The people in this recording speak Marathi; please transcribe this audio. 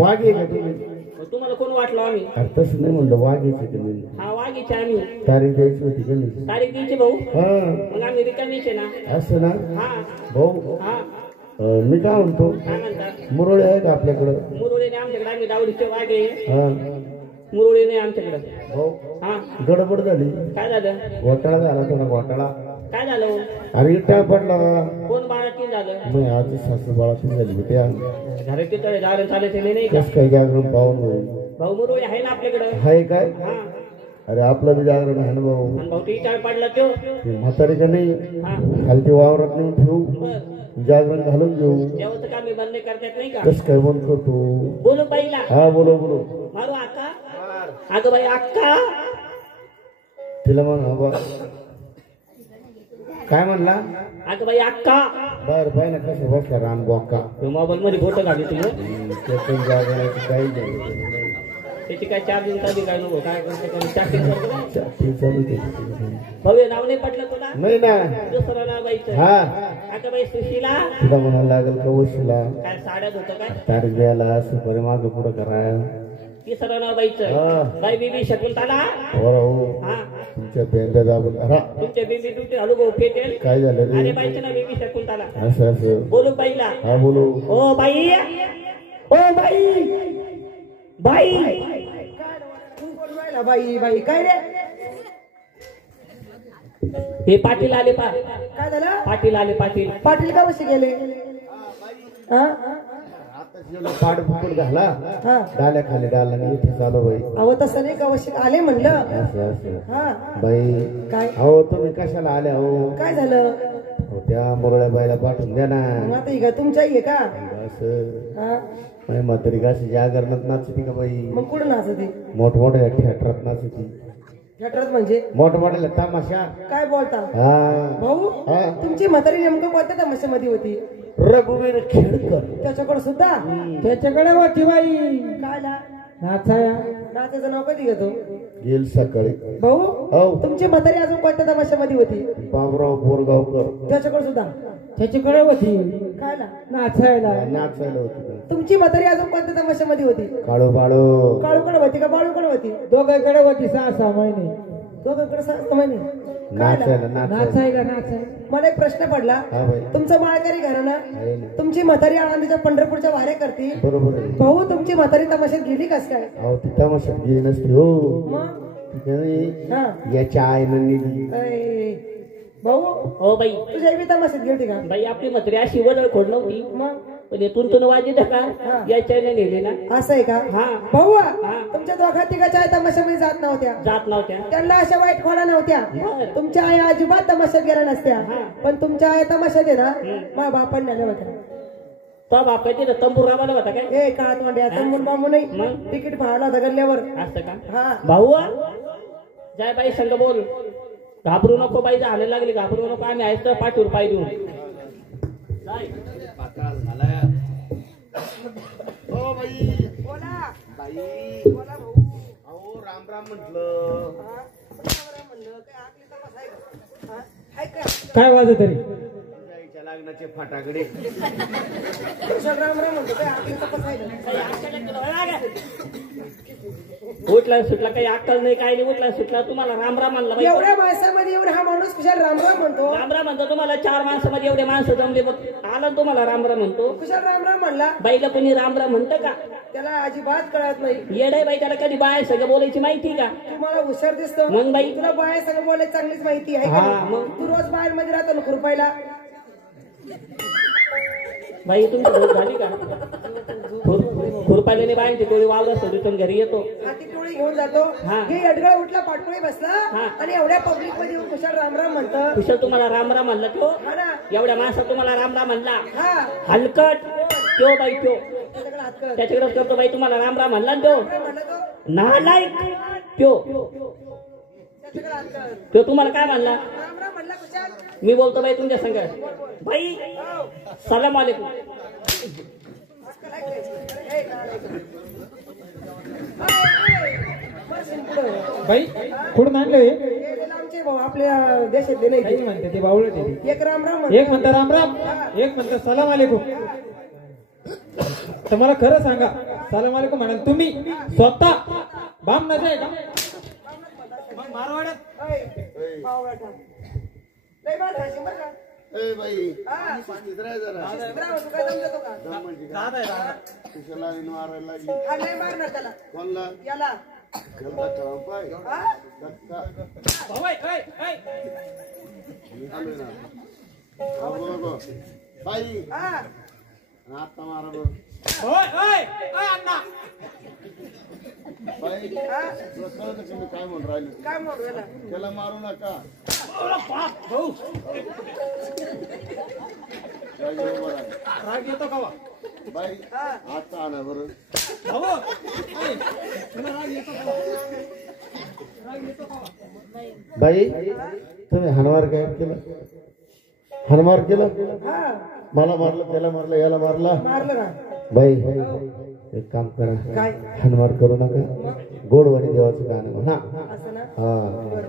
वाघ आहे का तुम्ही? तुम्हाला कोण वाटलं आम्ही? तसं नाही म्हणलं, वाघेचे तुम्ही. हा वाघीचे आम्ही. तारीख द्यायची होती का नाही? तारीख द्यायची भाऊ. हा मग आम्ही रिकामीचे ना. असं ना हा भाऊ. हा मी काय म्हणतो, काय म्हणता? मुरळी आहे का आपल्याकडं? मुरळी नाही आमच्याकडे, आम्ही दावडीचे वाघ आहे. हा मुरळी नाही आमच्याकडे भाऊ. हा गडबड झाली. काय झालं? घोटाळा झाला, थोडा घोटाळा. काय झालं? अरे इटा पडला. कोण बाळातीन झालं? मग आज सासू बाळातून झाली होती. घराचे तळे झालं चालायचे नाही का? कस काय जागरण पाहून होईल? भाऊ मुरळी आहे ना आपल्याकडं? आहे काय? हा अरे आपलं बी जागरण आहे ना भाऊ. आणि भाऊ ती टाळ पडला तो. ते म्हातारी का नाही हा खालती वावरात नेऊन ठेवू, बर जागरण घालून घेऊ. जेवढं काम मी बंद करतात नाही का? कस काय बंद करतो? बोलू बाईला. हा बोलो बोलो. मारू अक्का. अगं बाई अक्का. तिला म्हण काय म्हणला? अगं बाई अक्का. बर पाहिजे ना कसं बसला रान बोक्का. मोबाईल मध्ये फोटो काढले तुम्ही. त्याचं जागरणाची काही नाही. त्याची काय चार्जिंग चालली काय नको काय चार्जिंग ती चालू दे. भव्य नाव नाही पटलं तुला? नाही ना. दुसरं नाव बाईचं. हा अगं बाई सुशीला. तुला म्हणायला लागेल का वशिला? काय साड्यात होतं काय? तारीख द्यायला असं बरे मागं पुढं कराय. तिसरं नाव बाईचं. हा. बाई बीबी शकुंतला. हो हा तुमच्या बेंड्या दाबून अरा तुमच्या बेबी तुमचे हलू भाऊ पेटेल. काय झालं अरे रे? बाईचं नाव बेबी शकुंतला. असं असं बोलू बाईला. हा बोलू. O by. O by. बाई. बाई बाई काय रे? हे पाटील आले पा. काय झालं? पाटील आले पाटील. पाटील का कसे गेले? हा पाड फुकट घाला. हा डाल्या खाली डाला नाही इथे चालू बाई. अहो तसं नाही कवशिक आले म्हणलं. असं असं हा बाई. काय? अहो तुम्ही कशाला आल्या हो? काय झालं? अहो, त्या मुरळ्या बाईला पाठवून द्या ना. मग आता ही का तुमच्या आहे का? असं हा माझी म्हातारी कशी जागरणात नाचती का बाई? मग कुठं नाचते? मोठमोठ्या थिएटरात नाचती. थिएटरात म्हणजे? मोठमोठ्या तमाशा. काय बोलता हा भाऊ? हा. तुमची म्हातारी नेमकं कोणत्या तमाशामध्ये होती? रघुवीर खेडकर. त्याच्याकडे सुद्धा? त्याच्याकडे होती बाई काय ला? नाचाया. नाचाचं नाव कधी घेतो? गेल सकाळी. भाऊ हो तुमची म्हातारी अजून कोणत्या तमाशामध्ये होती? बाबराव बोरगावकर. त्याच्याकडे सुद्धा? त्याच्याकडे होती काय ला? नाचायला. नाचायला होती. तुमची म्हातारी अजून कोणत्या तमाशामध्ये होती? काळो बाळो. काळूकडे होती का बाळूकडे होती? दोघांकडे होती 6-6 महिने. दोघांकडे 6 महिने. काय ला? नाचायला नाचायला. नाचायला नाचायला. मला एक प्रश्न पडला. हा बाई. तुमचं माळकरी घराणं आहे ना. तुमची म्हातारी आळंदीच्या पंढरपूरच्या वाऱ्या करते. बरोबर आहे. भाऊ तुमची म्हातारी तमाशात गेली कस काय? अहो ती तमाशात गेली नसती हो. मग ती हा याच्या आईनं नेली. ऐ, भाऊ हो बाई. तुझ्या बी तमाशात गेलती का? बाई आपली म्हातारी अशी वडळ खोड नव्हती. मग पण तुंतून वाजी का हा. याच्याने नेले ना. असं आहे का? हा. भाऊ हा. तुमच्या दोघा तिघाच्या आई तमाशामध्ये जात नव्हत्या. जात नव्हत्या. त्यांना अशा वाईट खोडा नव्हत्या. बरं. तुमच्या आई अजिबात तमाशात गेल्या नसत्या. हा. पण तुमच्या आई तमाशात आहे ना माझ्या बापाने नेल्या होत्या. तो बाप काय तिथं तंबू राबाला होता काय? ए काळात मांड्या तंबून बांबू नाही. मग? तिकीट फाळला होता गल्ल्यावर. असं का? हा भाऊ जाय बाई संग बोल. घाबरू नको बाई. झाले लागली घाबरू नको. आम्ही आहेस तर पाठवून पाय देऊन जाय. हो बाई. बोला बाई. बोला भाऊ. अहो राम राम म्हटलं. काय वाजत तरी? जायच्या लग्नाचे फाटाकडे. उठला सुटला काही अक्कल नाही काही नाही. उठला सुटला तुम्हाला राम राम म्हणला बाई. एवढ्या माणसामध्ये एवढा हा माणूस कुशाल रामराम म्हणतो? राम राम म्हणतो तुम्हाला. 4 माणसामध्ये एवढे माणसं जमले बघ आला तुम्हाला राम राम म्हणतो. कुशाल रामराम म्हणला? बाईला कोणी राम राम म्हणतं का? त्याला अजिबात कळत नाही. येडे बाई. त्याला कधी बाय सगळं बोलायची माहिती का? तुम्हाला हुशार दिसतो. मग बाई तुला बाहेर सगळं बोलायची चांगलीच माहिती आहे हा, का? मग? तू रोज बाहेर मध्ये राहतो ना खुरपायला. बाई तुमची झोप झाली का? खुरपायला बायांची टोळी वावरा सोडून घरी येतो. हाती टोळी घेऊन जातो. हा. हे अडगळ उठला पाटोळी बसला हा. आणि एवढ्या पब्लिक मध्ये येऊन कुशाल रामराम म्हणतं. कुशल तुम्हाला राम राम म्हणला तो. हा ना. एवढ्या माणसात तुम्हाला राम राम म्हणला. हा हलकट त्यो बाई त्यो. त्याच्याकडे हात कर. त्याच्याकडेच करतो बाई तुम्हाला राम राम म्हणला ना तो. काय म्हणला तो? नालायक त्यो. त्याच्याकडे हात कर. तो तुम्हाला काय म्हणला? रामराम म्हणला कुशाल. मी बोलतो बाई तुमच्या संग. बाई सलाम वालेकुम. बाई कुठून आणले हे? आमचे भाऊ आपल्या देशातले काही नाही. म्हणते ते बावळट आहे ते. एक रामराम एक म्हणतं राम राम, एक म्हणतं सलाम आलेकुम. तर मला खरं सांगा, सलाम वालेकुम म्हणाल तुम्ही स्वतः बाम नजे का मग मारवाड्यात लय मार खाशील बरं का? ए बाई हा. तिसरा आहे जरा शिस्तराव, तू काय दम देतो का? दम म्हणजे काय? दादा आहे दादा कशाला आणि मारायला लागली हा नाही मारणार त्याला कोणला याला गलता करा पाय हा? धक्का भाऊ ऐ, ऐ, ऐ. आलोय ना बघ बाई हा. आणि आता मारा बघ ओय ओय ओय अण्णा बाई हा? तुला कळतं का मी काय म्हणून राहिलो काय म्हणू याला? त्याला मारू नका भाऊ काय बरोबर आहे राग येतो का वा? बाई हा. आता आणा बरं भाऊ ऐ, तुला राग येतो का वा? राग येतो का वा? बाई तुम्ही हनवार काय केलं हनमार केलं हा. मला मारलं त्याला मारलं याला मारला मारलं ना बाई एक काम करा काय? हनमार करू नका गोडवाणी देवाचं गाणं हा असं ना हा बरं.